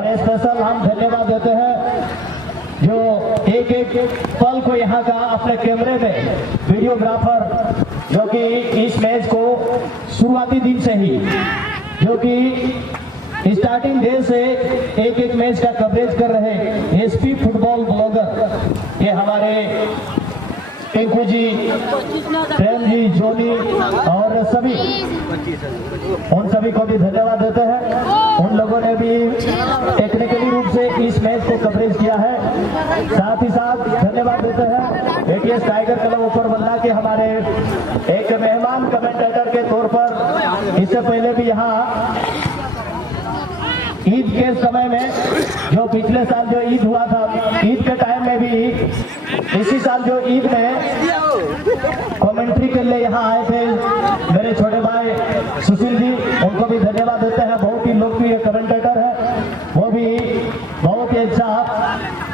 और स्पेशल हम धन्यवाद देते हैं जो एक एक पल को यहाँ का अपने कैमरे में वीडियोग्राफर जो कि इस मैच को शुरुआती दिन से ही जो कि स्टार्टिंग डे से एक एक मैच का कवरेज कर रहे एसपी फुटबॉल ब्लॉगर ये हमारे टिंकू जी, प्रेम जी, जोनी और सभी उन सभी को भी धन्यवाद देते हैं। उन लोगों ने भी टेक्निकली रूप से इस मैच को कवरेज किया है। साथ ही साथ धन्यवाद देते हैं एटीएस टाइगर क्लब ऊपरवल्ला के हमारे एक मेहमान कमेंटेटर के तौर पर इससे पहले भी यहाँ ईद के समय में जो पिछले साल जो ईद हुआ था, ईद के टाइम में भी इसी साल जो ईद में कमेंट्री के लिए यहाँ आए थे मेरे छोटे भाई सुशील जी, उनको भी धन्यवाद देते हैं। बहुत ही लोकप्रिय कमेंटेटर है, वो भी बहुत ही अच्छा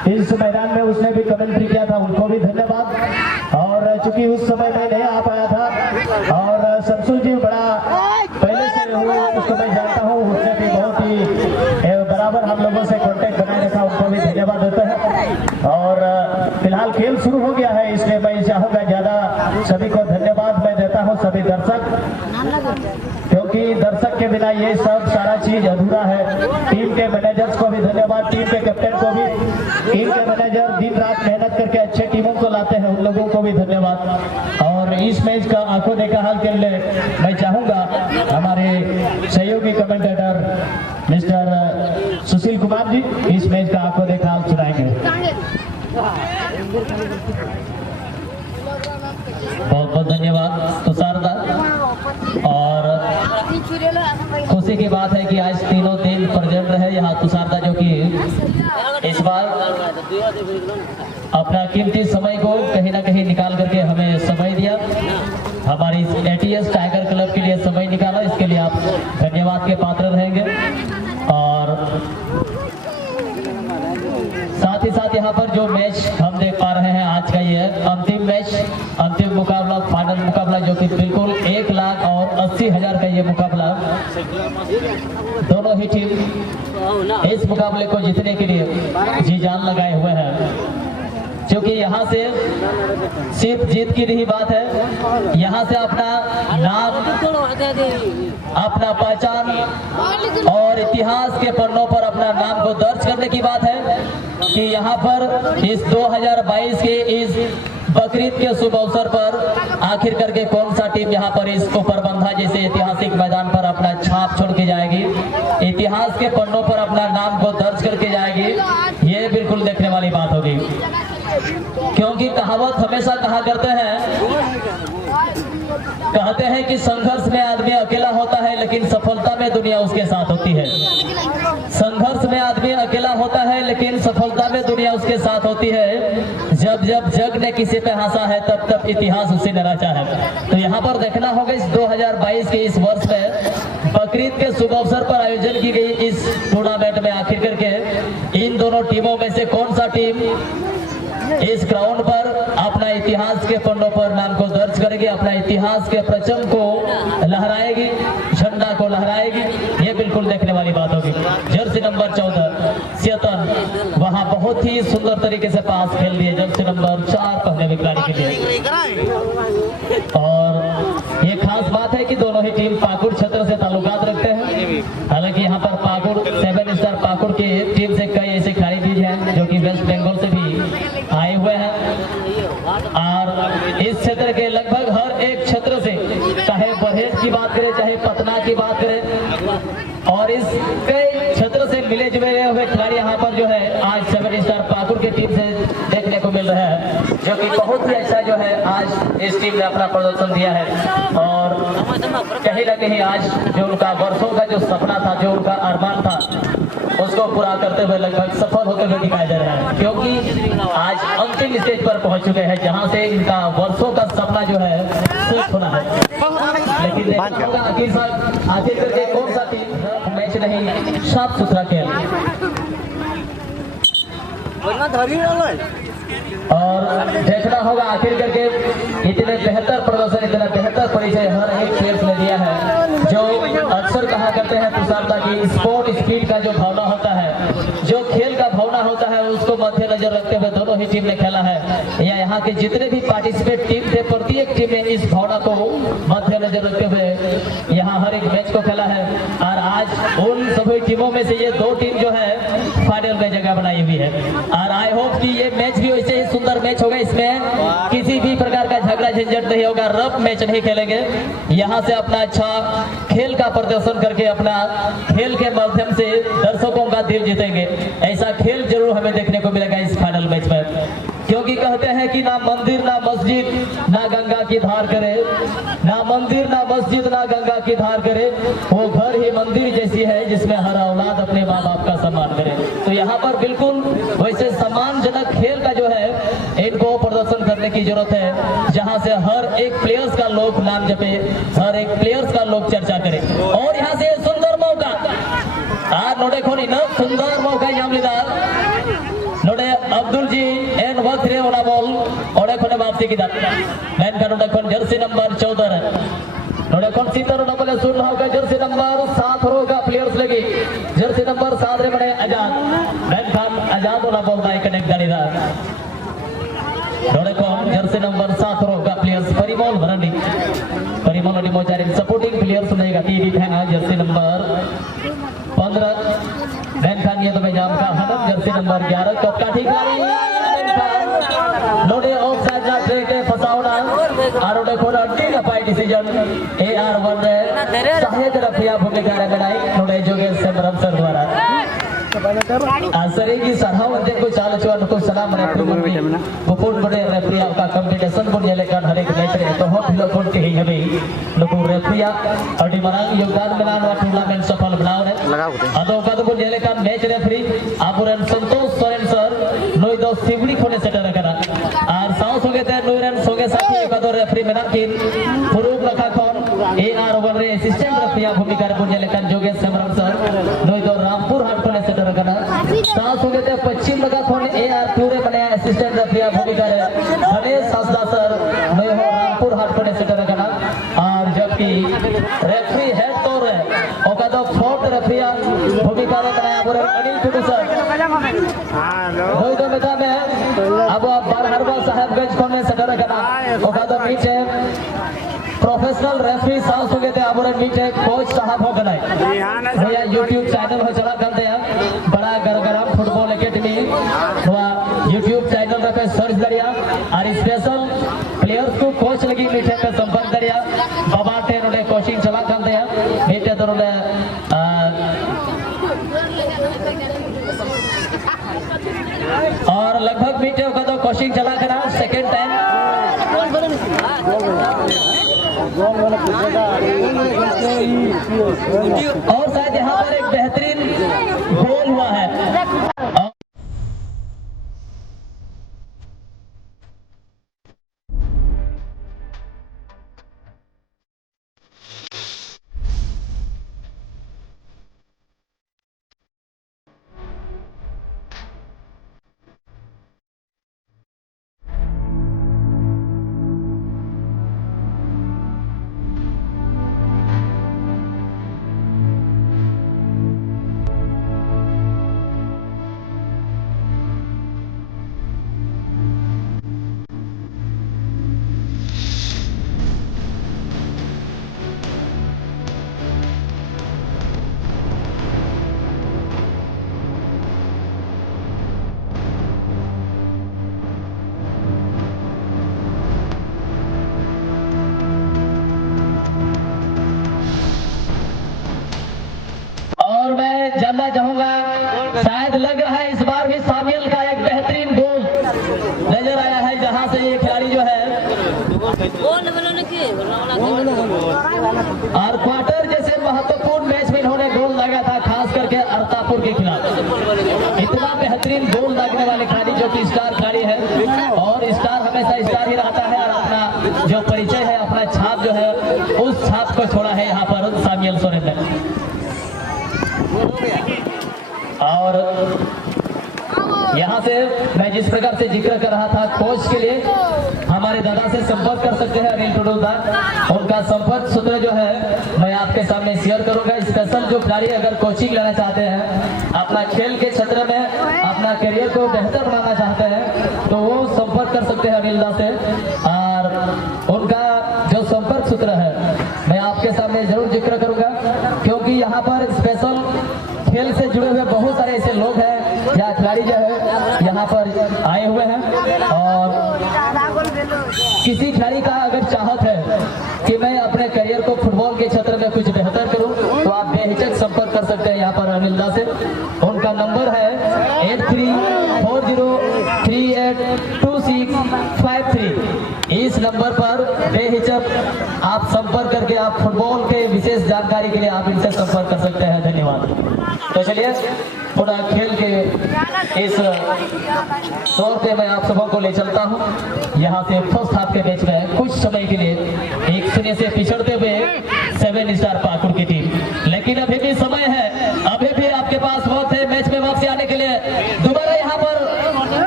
इस मैदान में उसने भी कमेंट्री किया था, उनको भी धन्यवाद। और चूंकि उस समय मैं नहीं आ पाया था और शमसुल जी बड़ा पहले से उसको मैं जानता हूँ, उसने भी बहुत ही बराबर हम लोगों से कांटेक्ट बनाए रखा, उनको भी धन्यवाद देते हैं। और फिलहाल खेल शुरू हो गया है, इसलिए मैं चाहूँगा ज्यादा सभी को धन्यवाद मैं देता हूँ, सभी दर्शक, क्योंकि दर्शक के बिना ये सब सारा चीज अधूरा है। टीम के मैनेजर्स को भी धन्यवाद, टीम के कैप्टन को भी, टीम के मैनेजर दिन रात मेहनत करके अच्छे टीमों को लाते हैं, उन लोगों को भी धन्यवाद। और इस मैच का आंखों देखा हाल के लिए मैं चाहूँगा हमारे सहयोगी कमेंटेटर मिस्टर सुशील कुमार जी इस मैच का आंखों देखा हाल सुनाएंगे। बहुत बहुत धन्यवाद तुषार दा। और खुशी की बात है कि आज तीनों दिन प्रेजेंट रहे यहाँ तुषार दा, जो कि इस बार अपना कीमती समय को कहीं ना कहीं निकाल करके हमें समय दिया, हमारी एटीएस टाइगर क्लब के लिए समय निकाला, इसके लिए आप धन्यवाद के पात्र रहेंगे। और साथ ही साथ यहाँ पर जो मैच हम देख पा रहे हैं आज का ये अंतिम मैच, अंतिम मुकाबला, फाइनल मुकाबला, जो कि बिल्कुल 1,80,000 का ये मुकाबला, दोनों ही टीम इस मुकाबले को जीतने के लिए जी जान लगाए हुए हैं। क्योंकि यहाँ से सिर्फ जीत की नहीं बात है, यहाँ से अपना नाम, अपना पहचान और इतिहास के पन्नों पर अपना नाम को दर्ज करने की बात है कि यहाँ पर इस 2022 के इस बकरीद के शुभ अवसर पर आखिर करके कौन सा टीम यहाँ पर इस कोपरबंधा जैसे ऐतिहासिक मैदान पर अपना छाप छोड़ के जाएगी, इतिहास के पन्नों पर अपना नाम को दर्ज करके जाएगी, ये बिल्कुल देखने वाली बात होगी। क्योंकि कहावत हमेशा कहा करते हैं कि संघर्ष में आदमी अकेला होता है लेकिन सफलता में दुनिया उसके साथ होती है। संघर्ष में आदमी अकेला होता है लेकिन सफलता में दुनिया उसके साथ होती है। जब जब जग ने किसी पे हंसा है तब तब इतिहास उसे नचाता है। तो यहाँ पर देखना होगा इस 2022 के इस वर्ष में बकरीद के शुभ अवसर पर आयोजन की गई इस टूर्नामेंट में आखिर करके इन दोनों टीमों में से कौन सा टीम इस ग्राउंड पर अपना इतिहास के पन्नों पर नाम को दर्ज करेगी, अपना इतिहास के परचम को लहराएगी, झंडा को लहराएगी, ये बिल्कुल देखने वाली बात होगी। जर्सी नंबर 14 चेतन वहां बहुत ही सुंदर तरीके से पास खेल दिए जर्सी नंबर 4 पहले खिलाड़ी के लिए। और ये खास बात है कि दोनों ही टीम पाकुड़ क्षेत्र से ताल्लुकात रखते हैं। हालांकि यहाँ पर पाकुड़ 7 स्टार पाकुड़ की टीम से कई ऐसे खिलाड़ी भी हैं जो कि वेस्ट बंगाल से भी आए हुए हैं। और इस क्षेत्र के लगभग हर एक क्षेत्र से, चाहे बरहेज की बात करें, चाहे पटना की बात करें, और इस कई क्षेत्र से मिले जुले हुए खिलाड़ी यहाँ पर जो है आज 7 स्टार पाकुड़ की टीम से देखने को मिल रहा है, जो कि बहुत ही अच्छा जो है आज इस टीम ने अपना प्रदर्शन दिया है। और कहीं ना कहीं आज जो उनका वर्षों का जो सपना था, जो उनका अरमान था, उसको पूरा करते हुए लगभग सफल होते हुए दिखाई दे रहा है। क्योंकि आज अंतिम स्टेज पर पहुंच चुके हैं जहां से इनका वर्षों का सपना जो है पूरा होना है। लेकिन आखिर करके कौन सा टीम मैच नहीं साफ सुथरा खेल और देखना होगा आखिर करके इतने बेहतर प्रदर्शन, इतना बेहतर परिचय हर एक प्लेयर ने दिया है। जो अक्सर कहा करते हैं तुषार दा की स्पोर्ट स्पीड का जो भावना होता है जो खेल का भावना होता है उसको मद्देनजर रखते हुए दोनों ही टीम ने खेला है। या यहाँ के जितने भी पार्टिसिपेट टीम थे प्रत्येक टीम ने इस भावना को मद्देनजर रखते हुए यहाँ हर एक मैच को खेला है। और आज उन सभी टीमों में से ये 2 टीम जो है फाइनल में जगह बनाई हुई है। और आई होप कि ये मैच भी वैसे ही सुंदर मैच होगा, इसमें किसी भी प्रकार का झगड़ा झंझट नहीं होगा, रफ मैच नहीं खेलेंगे। यहाँ से अपना अच्छा खेल का प्रदर्शन करके अपना खेल के माध्यम से दर्शकों का दिल जीतेंगे। ऐसा खेल जरूर हमें देखने को मिलेगा इस फाइनल मैच में, क्योंकि कहते हैं कि ना मंदिर ना मस्जिद ना गंगा की धार करे, ना मंदिर ना मस्जिद ना गंगा की धार करे, वो घर ही मंदिर जैसी है जिसमें हर औलाद अपने माँ बाप का सम्मान करे। तो यहाँ पर बिल्कुल वैसे सम्मानजनक खेल का जो है इनको प्रदर्शन करने की जरूरत है, जहाँ से हर एक प्लेयर्स का लोग नाम जपे, हर एक प्लेयर्स का लोग चर्चा करे। और यहाँ से सुंदर मौका नोडे खोनी न सुंदर मौका यामलीदार नोडे अब्दुल जी एन वक्त रे ओना बॉल ओडे खोने वापसी की दात मैन का नोडे खोन जर्सी नंबर 14 नोडे खोन सीतर नंबर सुन होगा जर्सी नंबर 7 होगा प्लेयर्स लगी जर्सी नंबर 7 रे बने आजाद मैन खान आजाद ओना बॉल दाई कनेक्ट दानीदा नोडे खोन जर्सी नंबर 7 होगा प्लेयर्स परिमल भरंडी परिमल ओडी मोचारी सपोर्टिंग प्लेयर्स नहीं गति दी है जर्सी नंबर 15 मैन खान ये तो बेजाम का हनम जर्सी नंबर 11 कप का ठिकानी नोडे ऑफ साइड ना ट्रेक के फसावना और ओडे कोड अड्डी का पाई डिसीजन AR1 रे सहायक रफिया भूमिका रे बनाई नोडे जोगेश सेमरम सर द्वारा सरेगी सराव अंते को चाल चुन को सलाम रेफरी बुपुन बड़े रेफरी का कंपटीशन बुन लेकर हर एक मैच रे तो हट लो कोन के ही हबे नुकु रेफरी अडी मरांग योगदान बनान वा टूर्नामेंट सफल बनाओ रे अदो का तो बुन लेकर मैच रेफरी आपुरन संतोष सोरेन सर नोई दो सिवड़ी खोने सेटर करा और साउ सोगे ते नोरन सोगे साथी का तो रेफरी मेना किन फुरूक रखा कोन AR1 रे असिस्टेंट रेफरी भूमिका रे बुन लेकर जोगेश सेमरम सर नोई दो रामपुर हाट खोने सेटर सास हो गए थे पश्चिम लगा खोने AR2 रे बने असिस्टेंट रेफरी भूमिका रे गणेश सासदा सर मैं हो रामपुर हाट खोने सेटर करना और जबकि रेफरी हेड तो रे ओका तो फोर्थ रेफरी भूमिका रे बनाया पूरे अनिल टुडू सर होय तो बेटा में अब बारहरवा साहेबगंज खोने सेटर करना ओका तो नीचे प्रोफेशनल रेफरी सास हो गए थे अब नीचे कोच साहब हो गए भैया YouTube चैनल हो चला करते हैं बड़ा गरगरम फुटबॉल एकेडमी हुआ YouTube चैनल पे सर्च करिया और स्पेशल प्लेयर्स को कोच लगी मीठे पे संपर्क करिया बाबा टेन उन्हें कोचिंग चला करते हैं मीठे तो उन्हें और लगभग मीठे का तो कोचिंग चला करा सेकेंड टाइम और शायद यहाँ पर एक बेहतरीन गोल हुआ है। जानना चाहूंगा शायद लग रहा है इस बार भी सामिल का एक बेहतरीन गोल नजर आया है जहां से ये खिलाड़ी जो है और क्वार्टर जैसे महत्वपूर्ण मैच में इन्होंने गोल लगा था खास करके अर्तापुर के खिलाफ इतना बेहतरीन गोल लगने वाले खिलाड़ी जो कि स्टार खिलाड़ी है और स्टार हमेशा स्टार ही रहता है और अपना जो परिचय है अपना छाप जो है उस छाप को छोड़ा है यहाँ पर सामियल सोरेन ने और यहाँ से मैं जिस प्रकार से जिक्र कर रहा था कोच के लिए हमारे दादा से संपर्क कर सकते हैं, अनिल टुडू दा। उनका संपर्क सूत्र जो है मैं आपके सामने शेयर करूंगा। स्पेशल जो खिलाड़ी अगर कोचिंग लेना चाहते हैं, अपना खेल के क्षेत्र में अपना करियर को बेहतर बनाना चाहते हैं, तो वो संपर्क कर सकते हैं अनिल दा से। और उनका जो संपर्क सूत्र है मैं आपके सामने जरूर जिक्र करूंगा, क्योंकि यहाँ पर स्पेशल खेल से जुड़े हुए बहुत सारे ऐसे लोग हैं या खिलाड़ी जो है यहाँ पर आए हुए हैं। और किसी खिलाड़ी का अगर चाहत है कि मैं अपने करियर को फुटबॉल के क्षेत्र में कुछ बेहतर करूं, तो आप बेहिचक संपर्क कर सकते हैं यहाँ पर अनिल दा से। उनका नंबर है 8340382653। इस नंबर पर बेहिचक आप संपर्क करके आप फुटबॉल के विशेष जानकारी के लिए आप इनसे संपर्क कर सकते हैं। धन्यवाद। तो चलिए थोड़ा खेल के इस दौर पे मैं आप सबों को ले चलता हूँ। यहाँ से फर्स्ट हाफ के मैच में कुछ समय के लिए एक शून्य से पिछड़ते हुए 7 स्टार पाकुड़ की टीम, लेकिन अभी भी समय है, अभी भी आपके पास वक्त है मैच में वापसी आने के लिए। दोबारा यहाँ पर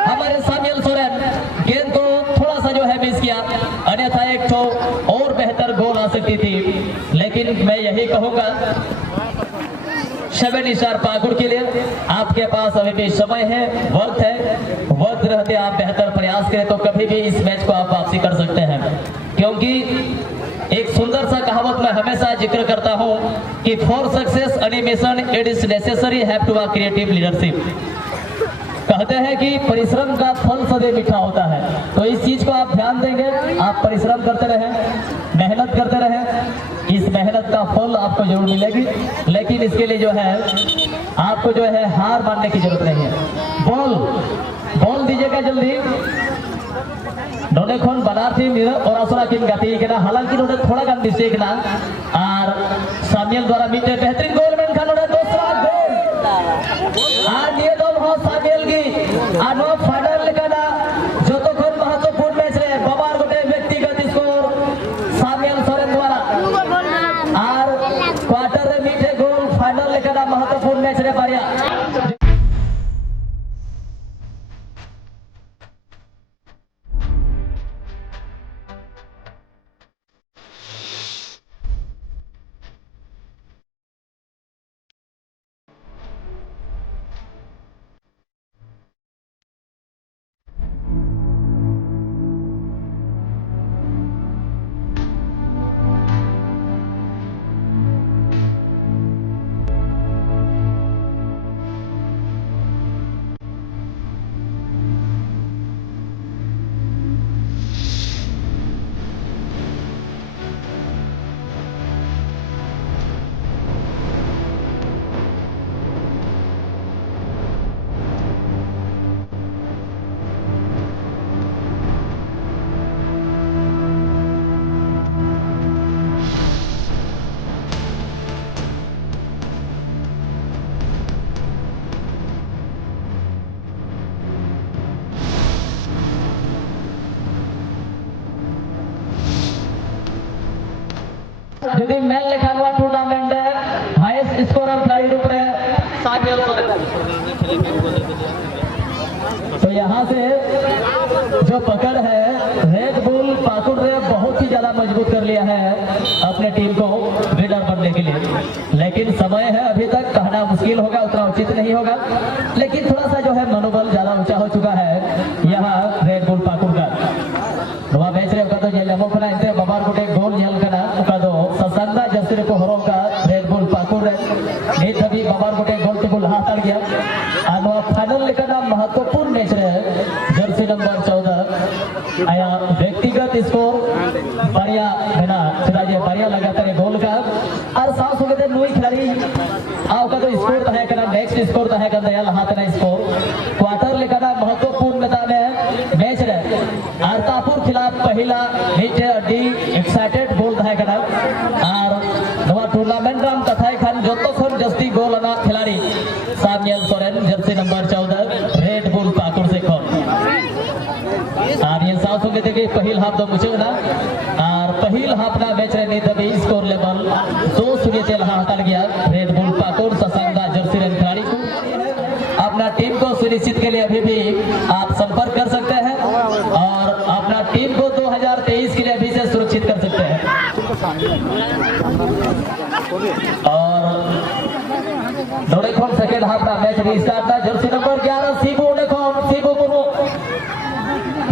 हमारे सामियल सोरेन गेंद को थोड़ा सा जो है मिस किया, अन्यथा एक तो और बेहतर गोल आ सकती थी। लेकिन मैं यही कहूंगा 7 स्टार पाकुड़ के लिए आपके पास अभी भी समय है, वक्त है, वक्त रहते आप बेहतर प्रयास करें तो कभी भी इस मैच को आप वापसी कर सकते हैं। क्योंकि एक सुंदर सा कहावत मैं हमेशा जिक्र करता हूं कि for success animation it is necessary have to a creative leadership. कहते हैं कि परिश्रम का फल सदैव मीठा होता है, तो इस चीज को आप ध्यान देंगे, आप परिश्रम करते रहें, मेहनत करते रहें, इस मेहनत का फल आपको जरूर मिलेगी। लेकिन इसके लिए जो है आपको जो है हार मानने की जरूरत नहीं है। बॉल दीजिएगा जल्दी। डोनेखन बनार थी और असरा किन गाती के ना, हालांकि नोडे थोड़ा गान मिस्टेक ना और सामियल द्वारा मिटे बेहतरीन गोल में खान नोडे दूसरा गोल और ये दम हो सामियल की और नो फाइनल लेकना जो तो खन महत्वपूर्ण मैच रे बाबार गोटे व्यक्तिगत स्कोर सामियल सोरेन द्वारा और क्वार्टर रे मिटे गोल फाइनल लेकना महत्वपूर्ण मैच रे बारिया। যদি মেল লেখানোয়া टूर्नामेंट हाईएस्ट स्कोरर खिलाड़ी रूप में सामियल सोरेन। तो यहाँ से जो पकड़ है रेड बुल पाकुड़ ने बहुत ही ज्यादा मजबूत कर लिया है अपने टीम को विनर बनने के लिए। लेकिन समय है, अभी तक कहना मुश्किल होगा, उतना उचित नहीं होगा, लेकिन थोड़ा सा जो है मनोबल ज्यादा ऊंचा हो चुका है यहाँ रेड बुल पाकुड़ का। नवा मैच रे तो जेलमो कना इनते बाबार गोटे गोल नेल कना उका दो ससंदा जसरे को हरों का रेड बुल पाकुड़ रे नित अभी बाबार गोटे गोल के बुल हाथ आ गया और नवा फाइनल लेकना महत्वपूर्ण मैच रे जर्सी नंबर 14 आया व्यक्तिगत स्कोर बढ़िया है चुनाजे बढ़िया लगातार गोल का और साफ सुगते नुई खिलाड़ी आओ का तो स्कोर तय करना नेक्स्ट स्कोर तय करना दयाल हाथ ना स्कोर क्वार्टर लेकना महत्वपूर्ण मैच रे आरतापुर खिलाफ पहला नीचे अड्डी एक्साइटेड गोल तय करना और नवा टूर्नामेंट राम कथाय खान जोतो खन जस्ती गोल अना खिलाड़ी Samuel Soren jersey number 14 Red Bull Pakur से खोल और ये साफ सुगे थे कि पहल हाफ तो मुझे ना और पहल हाफ ना मैच रे नहीं तभी स्कोर लेवल 2-0 से हाथ गया रेड बुल पाकुड़ ससंगा जर्सी रन खिलाड़ी को। अपना टीम को सुनिश्चित के लिए अभी भी आप संपर्क कर सकते हैं और अपना टीम को तो और नोडेकॉन सेकेंड हाफ का मैच रिस्टार्ट था। जर्सी नंबर 11 सीबू सीबू को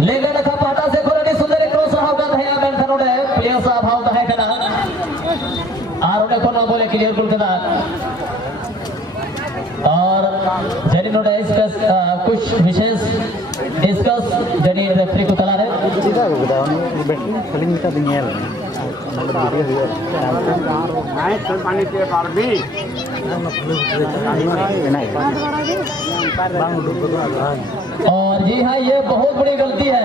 लेगा नखा पाटा से कोरडी सुंदर क्रॉस हावगा है मैन थनोडे प्लेयर सा भाव है कना और उन्हें कोना बोले क्लियर गोल कदा और जनी नोडे इसका कुछ विशेष डिस्कस जनी रेफरी को तला रहे और जी हाँ, ये बहुत बड़ी गलती है।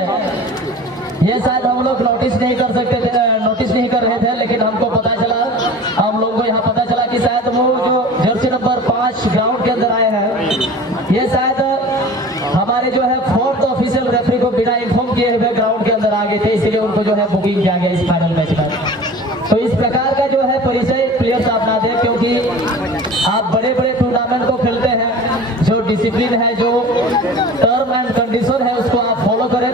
ये शायद हम लोग नोटिस नहीं कर रहे थे, लेकिन हमको पता चला, हम लोगों को यहाँ पता चला कि शायद वो जो जर्सी नंबर 5 ग्राउंड के अंदर आए हैं, ये शायद हमारे जो है 4th ऑफिशियल रेफरी को बिना इन्फॉर्म किए हुए ग्राउंड के अंदर आ गए थे, इसलिए उनको जो है बुकिंग किया गया इस फाइनल मैच में। तो इस प्रकार का जो है परिचय प्लेयर्स आप ना दें, क्योंकि आप बड़े बड़े टूर्नामेंट को खेलते हैं, जो डिसिप्लिन है, जो टर्म एंड कंडीशन है, उसको आप फॉलो करें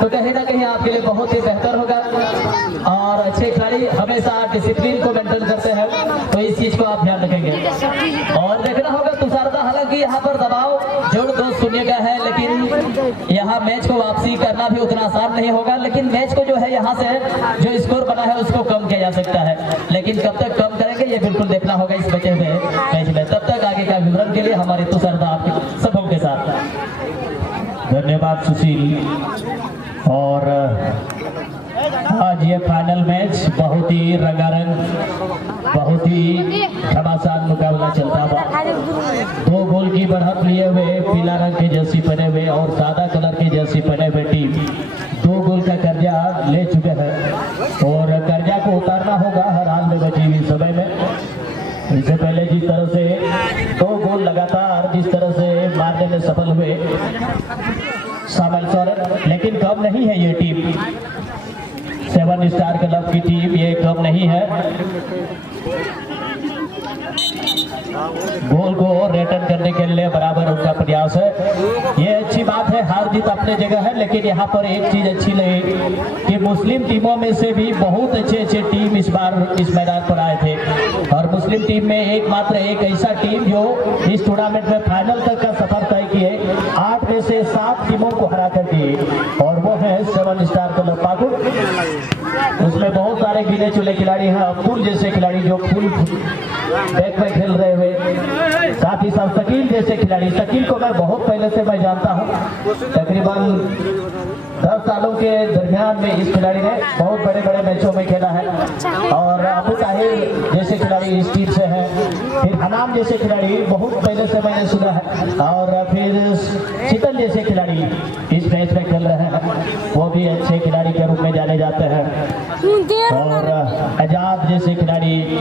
तो कहीं ना कहीं आपके लिए बहुत ही बेहतर होगा। और अच्छे खिलाड़ी हमेशा डिसिप्लिन को मेंटेन करते हैं, तो इस चीज को आप ध्यान रखेंगे। और देखना होगा तुषारदा, हालांकि यहाँ पर दबाव जोड़ 2-0 का है, लेकिन यहाँ मैच को वापसी करना भी उतना आसान नहीं होगा, लेकिन मैच को जो है यहाँ से जो स्कोर बना है उसको कम किया जा सकता है, लेकिन कब तक कम करेंगे ये बिल्कुल देखना होगा इस बचे हुए मैच में। तब तक आगे का विवरण के लिए हमारे तुषारदा आपके सबों के साथ। धन्यवाद सुशील। और आज ये फाइनल मैच बहुत ही रंगारंग, बहुत ही घमासान मुकाबला चलता हुआ, 2 गोल की बढ़त लिए हुए पीला रंग के जर्सी पहने हुए और सादा कलर की जर्सी पहने हुए टीम 2 गोल का कर्जा ले चुके हैं और कर्जा को उतारना होगा हर हाल में बची हुई समय में। इससे पहले जिस तरह से 2 गोल लगातार जिस तरह से मारने में सफल हुए सामल सोरेन, लेकिन कम नहीं है ये टीम, 7 स्टार क्लब की टीम ये कम नहीं है। गोल को रिटर्न करने के लिए बराबर उनका प्रयास है। ये अच्छी बात है, हार जीत अपने जगह है, लेकिन यहाँ पर एक चीज अच्छी लगी कि मुस्लिम टीमों में से भी बहुत अच्छे टीम इस बार इस मैदान पर आए थे और मुस्लिम टीम में एकमात्र एक ऐसा टीम जो इस टूर्नामेंट में फाइनल तक का सफर तय किए, 8 में से 7 टीमों को हरा कर दिए और वो है 7 स्टार क्लब पाकुड़। उसमें बहुत सारे गिने चुने खिलाड़ी हैं, अब्दुल जैसे खिलाड़ी जो फुल बैक में खेल रहे हुए, साथ ही साथ शकील जैसे खिलाड़ी। शकील को मैं बहुत पहले से मैं जानता हूं, तकरीबन 10 सालों के दरमियान में इस खिलाड़ी ने बहुत बड़े बड़े मैचों में खेला है। और अबू ताहिर जैसे खिलाड़ी इस टीम से हैं, फिर हनाम जैसे खिलाड़ी बहुत पहले से मैंने सुना है, और फिर शीतल जैसे खिलाड़ी इस मैच में खेल रहे हैं, वो भी अच्छे खिलाड़ी के रूप में जाने जाते हैं। और अजाब जैसे खिलाड़ी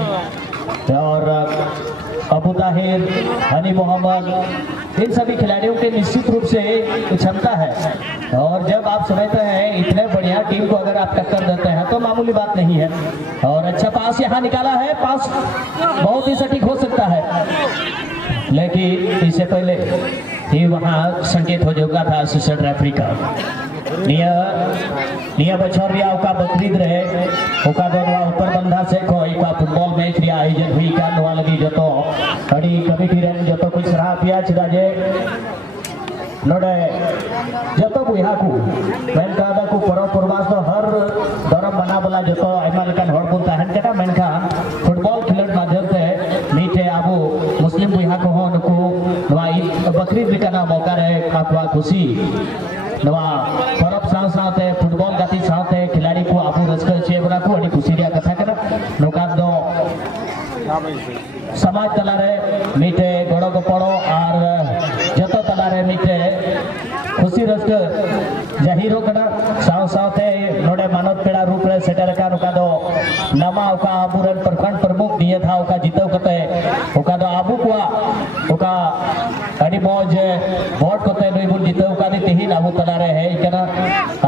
और अबू ताहिर, हनी मोहम्मद, इन सभी खिलाड़ियों के निश्चित रूप से क्षमता है और जब आप समझते हैं इतने बढ़िया टीम को अगर आप टक्कर देते हैं तो मामूली बात नहीं है। और अच्छा पास यहाँ निकाला है, पास बहुत ही सटीक हो सकता है, लेकिन इससे पहले ही वहाँ संकेत हो चुका था असिस्टेंट रेफरी का। निया बछर रिया का बकरीद रहे ओका दोनवा ऊपर बंधा से कोई का फुटबॉल मैच रिया आयोजन हुई का नवा लगी जतो अड़ी कमिटी रेन जतो कुछ रहा पिया छिदा जे नोडे जतो बुहा को मेनका दा को परो पुरवास तो हर धर्म बना बोला जतो आयमा लेकान हड़ बुन तहन केटा मेनका फुटबॉल खिलट माध्यम से मीठे आबो मुस्लिम बुहा को होन को नवा बकरीद लेकाना मौका रहे काकवा खुशी नवा परब साथ साथ फुटबॉल गाती साथ खिलाड़ी को आपू रसकर चे बना को अड़ी खुशी रिया कथा करा नोका दो समाज तला रे मीठे गोड़ो को पड़ो और जतो तला रे मीठे खुशी रसकर जाहिरो कना साव साथ नोडे मानव पेड़ा रूप रे सेटर का नोका दो नमा ओका आबुरन प्रखंड प्रमुख निये था ओका जीतो कते ओका दो आबू को ओका अड़ी मौज वोट कते नई बुन जीतो ओका दे तेही आबू तला रे है इकना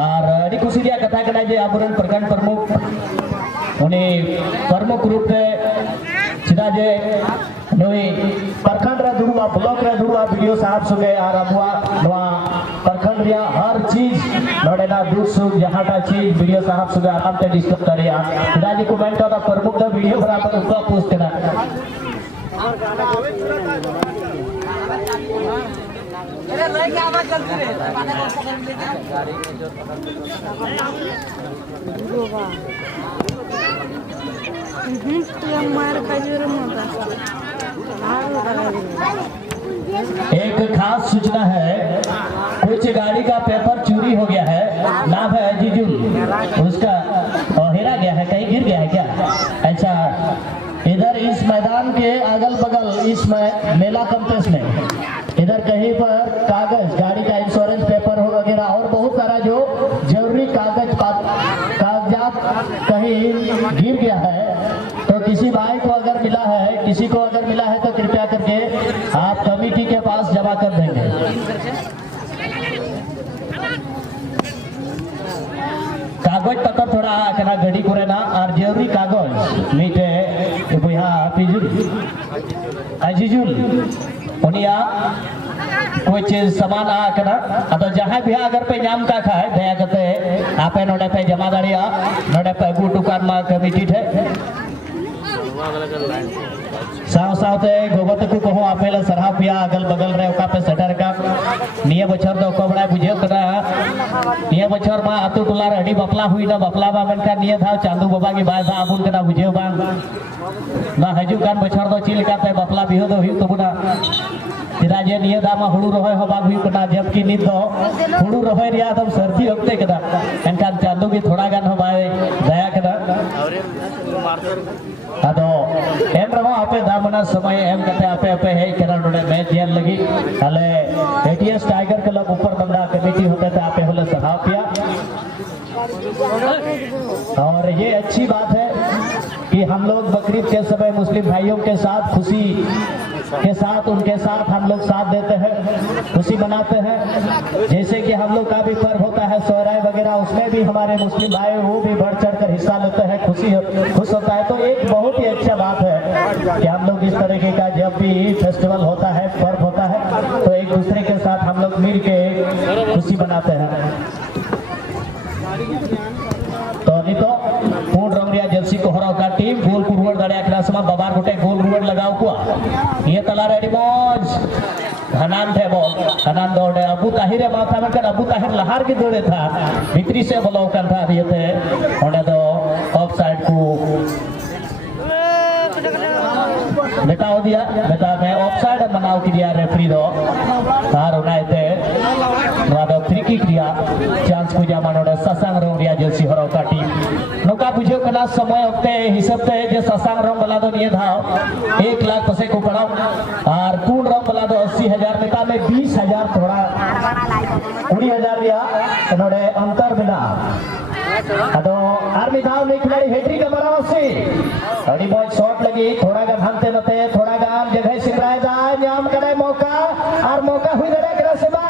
और अड़ी खुशी रिया कथा कना जे आबुरन प्रखंड प्रमुख उनी प्रमुख रूप से चिदा जे नोई प्रखंड रे दुड़ुआ ब्लॉक रे दुड़ुआ वीडियो साहब सुगे और अबुआ नवा प्रखंड रिया हर चीज नोडे ना दुख सुख जहाटा चीज वीडियो साहब सुगे आराम से डिस्कस करिया चिदा जी कमेंट का प्रमुख दा वीडियो बराबर उनका पोस्ट करना अरे लड़के आवाज जल्दी रे पाने को पकड़ ले जा मार काजूर मोटा एक खास सूचना है कुछ गाड़ी का पेपर चोरी हो गया है नाम है जीजुल उसका हेरा गया है कहीं गिर गया है क्या अच्छा इधर इस मैदान के अगल बगल इस मेला कॉम्प्लेक्स में इधर कहीं पर कागज गाड़ी का इंश्योरेंस पेपर वगैरह और बहुत सारा जो जरूरी कागजात कहीं गिर गया है तो किसी भाई को अगर मिला है किसी को अगर मिला है तो कृपया करके आप कमेटी के पास जमा कर देंगे कागज पत्र थोड़ा कना गड़ी करे ना और जरूरी कागज मीटे बुहा पिजुल अजीजुल उनिया कुछ सामान आ कना अतो जहां भी अगर पे नाम का खाए दया करते आपे नोडे पे जमा दाड़िया नोडे पे गुटुकार मा कमिटी थे साव सावते गोबत को कहो आपेला सरहा पिया अगल बगल रे ओका पे सेटर का निया बछर दो कोबड़ा बुझे कना निया बछर मा अतु टोला रे अडी बपला हुई ना बपला बा मनका निया था चांदू बाबा की बाय था अबुन कना बुझे बा ना हजू कान बछर दो चिल का पे बपला बिहो दो हुई तो बुना तिरा जे निया दामा हुडू रहोय हो बा हुई कना जबकि नित दो हुडू रहोय रिया तब सर्दी होते कदा एनकान चांदू की थोड़ा गान हो बाय दया कदा अदो एम रहो आपे दामना समय एम कते आपे आपे है करा नोडे मैच जेल लगी ताले एटीएस टाइगर क्लब ऊपर बंदा कमेटी होते थे आपे होले सराह किया और ये अच्छी बात है कि हम लोग बकरीद के समय मुस्लिम भाइयों के साथ खुशी के साथ उनके साथ हम लोग साथ देते हैं खुशी मनाते हैं जैसे कि हम लोग का भी पर्व होता है सोहराय वगैरह उसमें भी हमारे मुस्लिम भाई वो भी बढ़ चढ़ कर हिस्सा लेते हैं खुश होता है तो एक बहुत ही अच्छा बात है कि हम लोग इस तरीके का जब भी फेस्टिवल होता है पर्व होता है तो एक दूसरे के साथ हम लोग मिल के खुशी मनाते हैं तो नहीं तो पूर्ण रंगरिया जर्सी को हराव का टीम गोल पुरवर दड़िया क्लासमा बबार गोटे गोल रुवर लगाओ को ये तला रेडी मौज हनान थे बॉल हनान दौड़े अबू ताहिर है माथा में कर अबू ताहिर लहार के दौड़े था भीतरी से बोलो कर था ये थे उन्हें तो ऑफ साइड को बेटा हो दिया बेटा मैं ऑफ साइड मनाओ की दिया रेफरी दो तार उन्हें थे नवादा फ्री किक दिया चांस को जामा नोडे ससांग रंग रिया जर्सी हराव का टीम नोका बुझो कना समय होते हिसाब से जे ससांग रंग वाला दो निये धाव 1 लाख पसे को पड़ाओ और पूर्ण रंग वाला दो 80,000 नेता में 20,000 थोड़ा 20,000 रिया नोडे अंतर बिना अदो आर्मी धाव ने खिलाड़ी हेट्रिक का बराबर से अड़ी बॉल शॉट लगी थोड़ा गान हंते नते थोड़ा गान जगह सिमराय दा नाम करे मौका और मौका हुई दरे करे से बा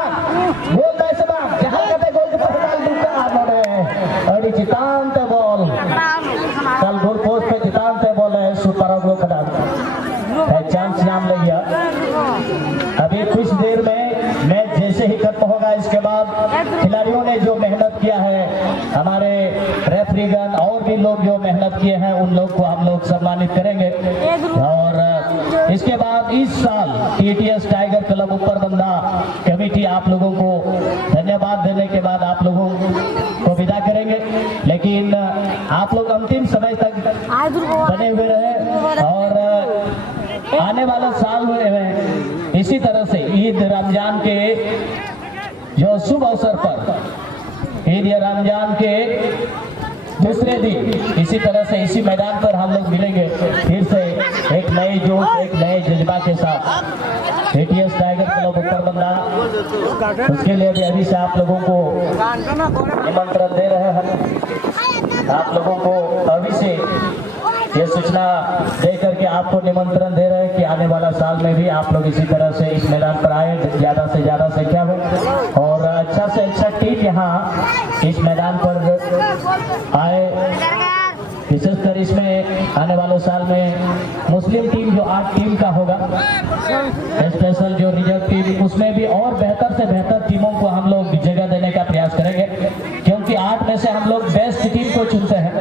गोल दे से बा जहां कते गोल के पहचान दुका आमोडे अड़ी चितांत बॉल कल गोल पोस्ट पे चितांत बॉल है सुपर अगलो खड़ा है चांस नाम ले गया अभी कुछ देर में मैच जैसे ही खत्म होगा इसके बाद खिलाड़ियों ने जो मेहनत किया है हमारे रेफरीगण और भी लोग जो मेहनत किए हैं उन लोग को हम लोग सम्मानित करेंगे और इसके बाद इस साल टीटीएस टाइगर क्लब ऊपर बंदा कमेटी आप लोगों को धन्यवाद देने के बाद आप लोगों को विदा करेंगे लेकिन आप लोग अंतिम समय तक बने हुए रहे और आने वाला साल में इसी तरह से ईद रमजान के जो शुभ अवसर पर ईद या रमजान के दूसरे दिन इसी तरह से इसी मैदान पर हम लोग मिलेंगे फिर से एक नए जोश एक नए जज्बा के साथ एटीएस टाइगर क्लब ऊपर बंदा उसके लिए भी अभी से आप लोगों को निमंत्रण दे रहे हैं आप लोगों को अभी से ये सूचना दे करके आपको निमंत्रण दे रहे हैं कि आने वाला साल में भी आप लोग इसी तरह से इस मैदान पर आए ज़्यादा से ज़्यादा संख्या में और अच्छा से अच्छा टीम यहाँ इस मैदान पर आए विशेषकर इसमें आने वाले साल में मुस्लिम टीम जो 8 टीम का होगा, स्पेशल जो रिजर्व टीम, उसमें भी और बेहतर से बेहतर टीमों को हम लोग जगह देने का प्रयास करेंगे, क्योंकि 8 में से हम लोग बेस्ट टीम को चुनते हैं।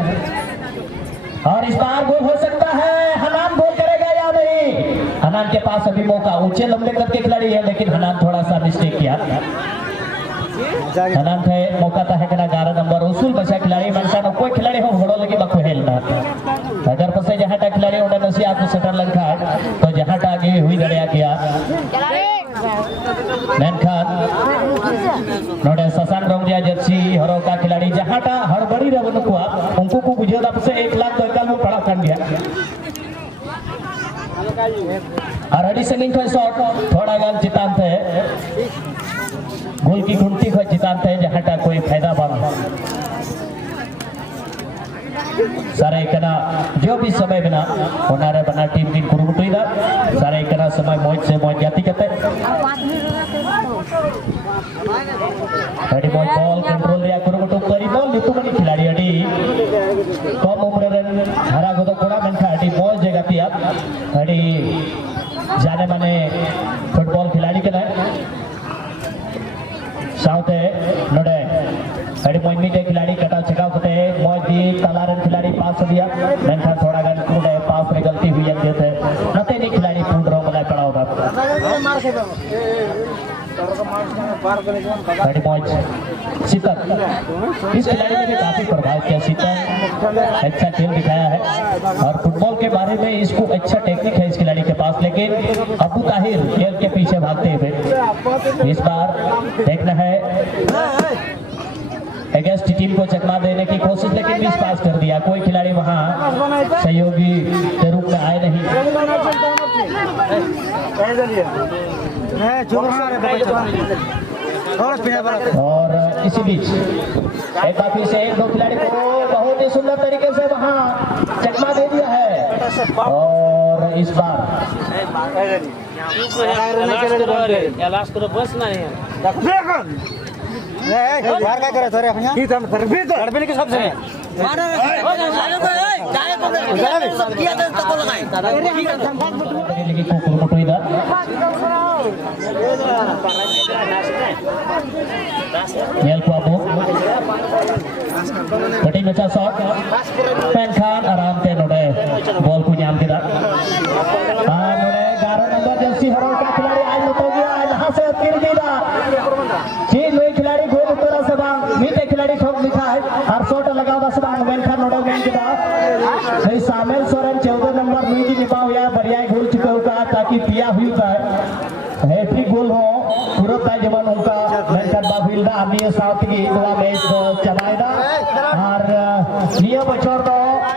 और इस बार गोल हो सकता है, हनान गोल करेगा या नहीं? हनान के पास अभी मौका, ऊंचे लंबे कद के खिलाड़ी है, लेकिन हनान थोड़ा सा मिस्टेक किया। हनान थे मौका था है कना 11 नंबर उसूल बचा खिलाड़ी मनसा कोई खिलाड़ी हो घोड़ो लगी बको हेलना अगर पसे जहां टा खिलाड़ी ओडे नसी आपको सेटर लंका तो जहां टा आगे हुई दड़िया किया मेनखान नोडे ससान रंगिया जर्सी हरो का खिलाड़ी जहां टा हड़बड़ी रे बनुकुआ उनको को बुझे दा पसे 1 लाख तो एकाल में पड़ा कान दिया और हडी सेलिंग का शॉट थोड़ा गाल चितान थे गोल की गुंटी को जिताते हैं जहां टा कोई फायदा बना सारे कना जो भी समय बिना होनारे बना टीम की कुरुमुटुई दा सारे कना समय मौज से मौज जाती करते अड़ी मौज बॉल कंट्रोल लिया कुरुमुटु करी बॉल नितुमनी खिलाड़ी अड़ी कम उम्र रन हरा गोदो कोड़ा मेनखा अड़ी मौज जगती आप अड़ी जाने माने फुटबॉल खिलाड़ी के ना साउथे नोडे अड़ी मौज मीटे खिलाड़ी कटा छकाव करते मौज दी तलारन खिलाड़ी पास दिया मेनखा थोड़ा गन नोडे पास में गलती हुई है देते नते नी खिलाड़ी पूर्ण रो मलाई पड़ा होता अड़ी मौज सीतन इस खिलाड़ी ने भी काफी प्रभाव किया सीतन अच्छा खेल दिखाया है और फुटबॉल के बारे में इसको अच्छा टेक्निक है इस खिलाड़ी के पास लेकिन अबू ताहिर खेल के पीछे भागते हुए इस बार देखना है अगेंस्ट टीम को चकमा देने की कोशिश लेकिन मिस पास कर दिया कोई खिलाड़ी वहां सहयोगी के रूप में आए नहीं और इसी बीच एक बार से 1-2 खिलाड़ी को बहुत ही सुंदर तरीके से वहां चकमा दे दिया है और इस बार कटिंग अच्छा शॉट मेनखान आराम से नोडे बॉल को नाम दिया नोडे 11 नंबर जर्सी हरो का खिलाड़ी आज तो गया यहां से तीर दिया चीज लोई खिलाड़ी गोल उत्तरा से बांग मीटे खिलाड़ी ठोक लिखा है और शॉट लगा बस बांग मेनखान नोडे मेन के बाद सही शामिल सोरेन 14 नंबर लुई की निभाव या बढ़िया गोल चुका होगा ताकि पिया हुई का हैट्रिक गोल हो पूरा जवान उनका मेनखान बाबिलदा आमिया साउथ की दुआ मैच चलाएगा और नियम बचौर